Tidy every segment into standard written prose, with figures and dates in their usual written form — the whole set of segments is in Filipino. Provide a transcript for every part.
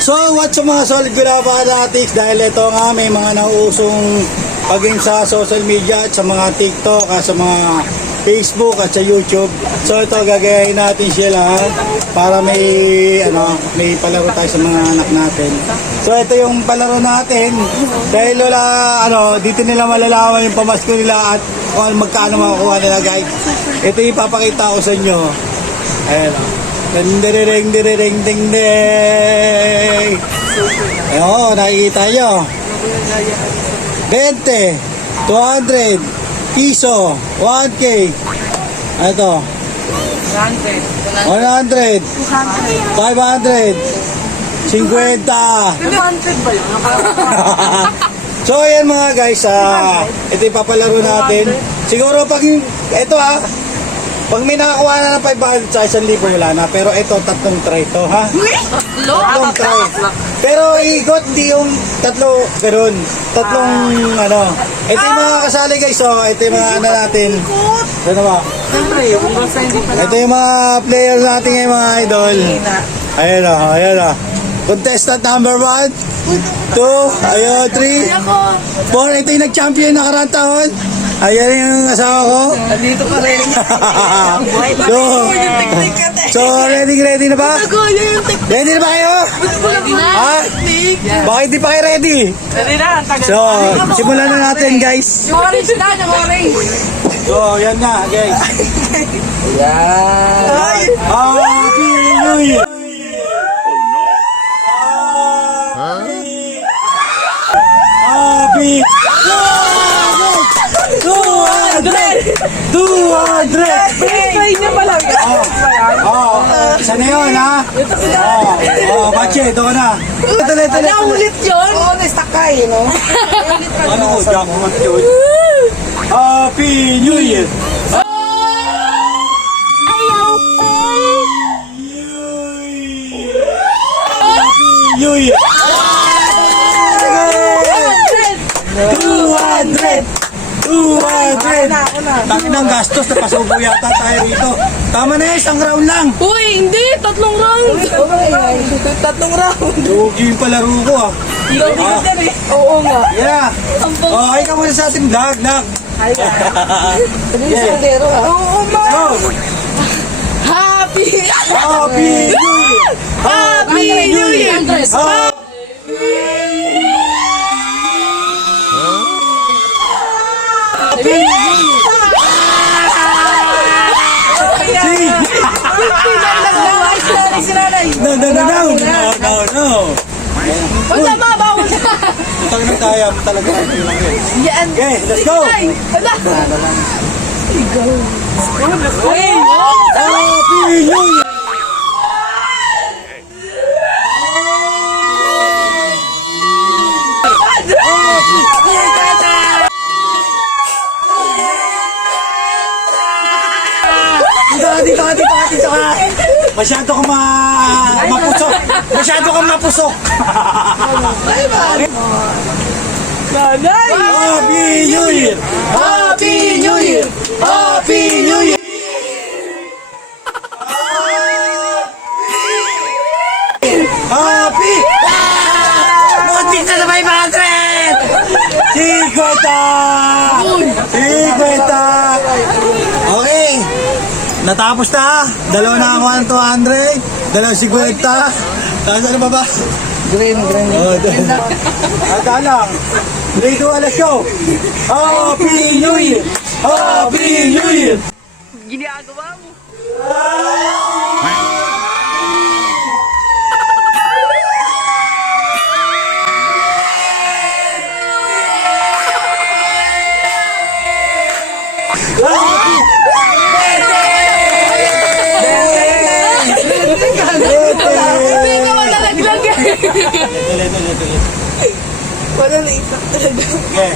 So, what's up mga solid Gulaba fanatics? Dahil ito nga may mga nauusong paging sa social media at sa mga TikTok at sa mga Facebook at sa YouTube. So, ito gagayahin natin sila para may palaro tayo sa mga anak natin. So, ito yung palaro natin. Dahil wala, dito nila malalaman yung pamasko nila at kung magkano makukuha nila, guys. Ito yung ipapakita ko sa inyo. Ayan. Ding ding ding. Ayun, nakikita nyo. 20, 200, piso, 1K. Ito. 100, 500, 50. 200 ba yun? So, ayan mga guys, ito yung papalaro natin. Siguro pag may nakakuha na ng 500 sa 1,000 wala na. Pero ito, tatlong try to, ha? Tatlong try. Pero ikot, hindi yung tatlo, ganun. Tatlong, Ito yung mga kasali guys, ito yung mga natin. Ano ba? Siyempre, yung basta hindi pala. Ito yung mga player natin ngayon, mga idol. Ayan o. Contestant number 1, 2, 3, 4. Ito yung nag-champion nakarang taon. Ayan yung asawa ko. Dito pa rin. So, ready na ba? Ready na ba kayo? Ha? Bakit di pa kayo ready? Ready na. So, simulan na natin guys. Yung orange na, yung orange. So, yan na guys. Yan. Happy New Year! Happy 200! Try niya pa lang. Isa na yun, ha? Bache, ito ka na. Ito. Ulit yun? Oo, na-stuckay, no? Ano, jackpot yun? Happy New Year! New Year! 200! Tangin ng gastos na pasubo yata tayo rito. Tama na isang round lang. Uy, hindi! Tatlong round! Tatlong round! Lugi yung palaro ko Oo nga. Yeah. Ay ka muna sa ating dag. Ay ka. Yeah. Oo, ma! Go! Happy! Happy New Year! Happy New Year! No. Wala ba? Bawal na. Utang ng kaya mo talaga. Yan. Okay, let's go! Wala. Happy New Year! Dito ka. Masyado kang mapusok. Nanay! Happy New Year! Happy New Year! Happy New Year! Happy! Muntik na 500! 50! Okay. Natapos na. Dalawa na ako ng 200. Dalawa 50. Tapos ano ba? Green. Lang. 3, 2, let's go! Happy New Year! Happy New Year! Ginagawa mo. Hindi naman nalaglag eh. Wala na itak talaga. Okay.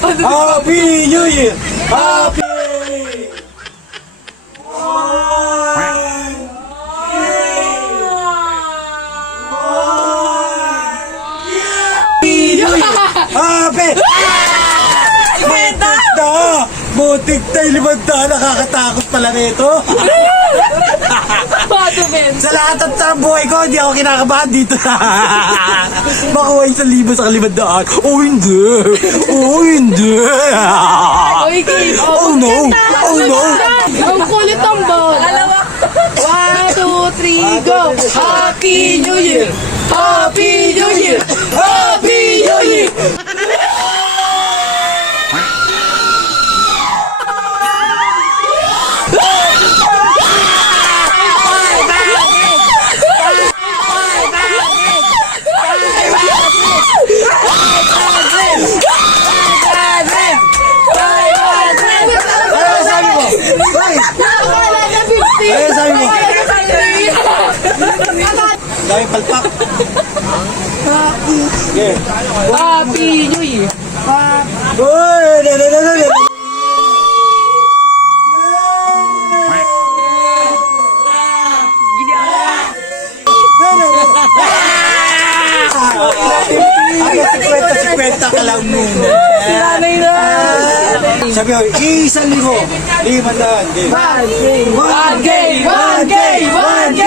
Happy New Year! Happy! Happy! Butik tayo 500, nakakatakot pala nito. Batman. Sa lahat ng buhay ko, hindi ako kinakabahan dito. Makuha 1,000 sa kalimandaan. Oh, hindi. Oh, hindi. Oy, Gabe. Oh, no. Oh, no. Ang kulit ang ball. 1, 2, 3, go. Happy New Year. Happy New Year. Happy New Year. Ano sabi mo? Hoy! Nakakala na 50. Ano sabi mo? Nakakala na 50. Dahil palpak. Okay. Happy New Year. Uy! Hanggang 50 ka lang muna. Nanay na. Sabi ko, 1,000. 500. Game. 1K. 1K. 1K.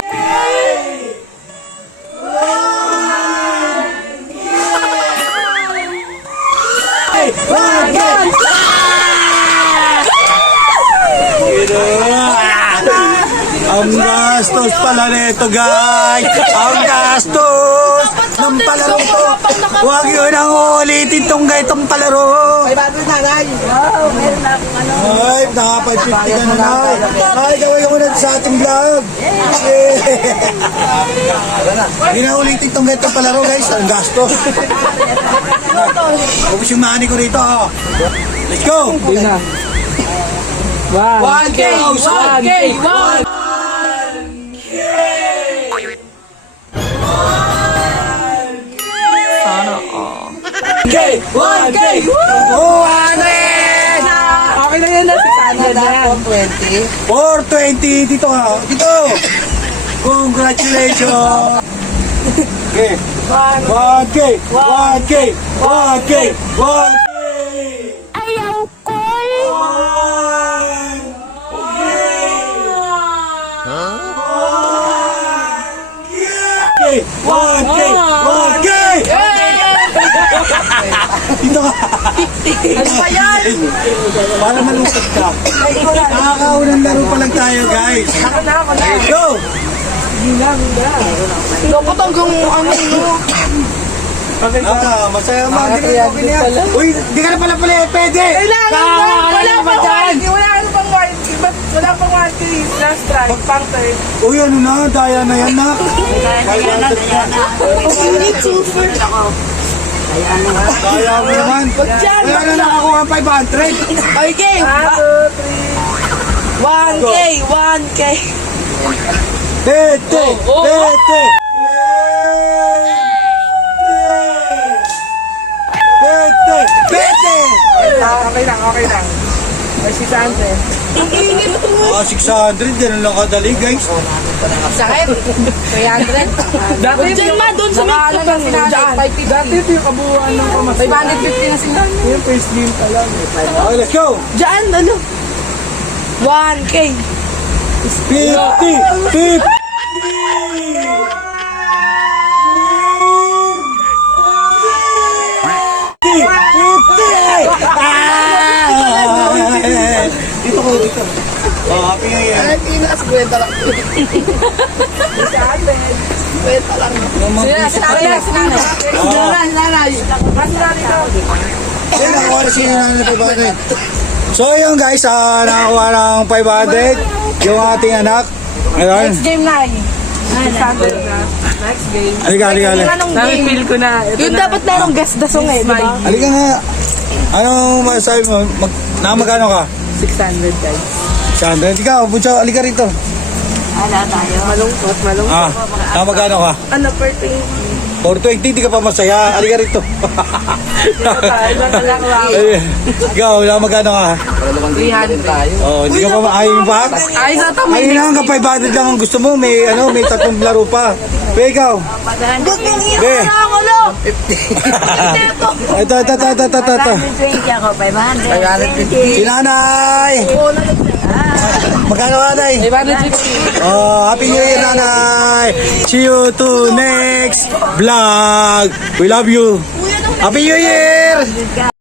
Ang gastos pala nito, guys. Ang gastos ng palaro to. Huwag yun ang ulitin tong gaitong palaro. Ay, ba't nanay? Wow, meron na akong ano. Ay, naka 550 ka na, Nay. Ay, gawin ka muna sa ating vlog. Hindi na ulitin tong gaitong palaro, guys. Ang gastos. Focus yung money ko rito, oh. Let's go. 1K. 1K. 1K. Okay, 1K! 200! Okay na yan na. 600 na yan. 420! Dito ka! Dito! Congratulations! Okay. 1K! 1K! 1K! 1K! Ayaw ko. Okay! 1K! 1K! Dito ka! Ano ba yan? Para malungkot ka. Nakakaunang laro pa lang tayo, guys. Let's go! Dapat hanggang ano, no? Masaya mga ganyan. Uy, di ka na pala pwede! Wala pang 1K. Wala pang 1K. Last try. Pang third. Uy, ano na? Daya na yan, na. Daya mo naman. Wala na nakakuha ang 500. Okay. 1K. 1K. Bete! Bete! Bete! Bete! Okay lang. May 600. Ang init to. 600, ganun lang kadali, guys. Sakit. 300. Dati Diyan ma, doon sa may lang sinanay. 550. Dati ito yung kabuuan ng kamas. 550 na sinanay. Yung first game pa lang. Okay, let's go! Diyan, ano? 1K. 50! 50! 50! Dito ko, dito. Oh, happy nga yan. Ay, pinas. Kwenta lang. 600. Kwenta lang. Sinanay. Ayun, nakakuha na siya ng 500. So yun guys, nakakuha ng 500 yung ating anak. Ayun. Next game na. 600 na. Next game. Halika. Anong game? Feel ko na. Yung dapat merong guest dasong eh, di ba? Halika nga. Anong masasabi mo? Magkano ka? 600 guys. 600. Ikaw, Bunso, halika rito. Wala tayo. Malungkot. Magkano ka? Ano, per 420, di ka pa masaya. Halika rito. Ikaw, magkano ka? 300 tayo. Oh, hindi ka pa ayaw yung back? Ay, sa tama. Ayun lang, ka 500 lang ang gusto mo. May 3 laro pa. Pero ikaw? Be. Ito. 20 ako, 500. Si nanay. Magkano nanay? 550. Oh, Happy New Year, nanay! See you to next vlog. We love you. Happy New Year!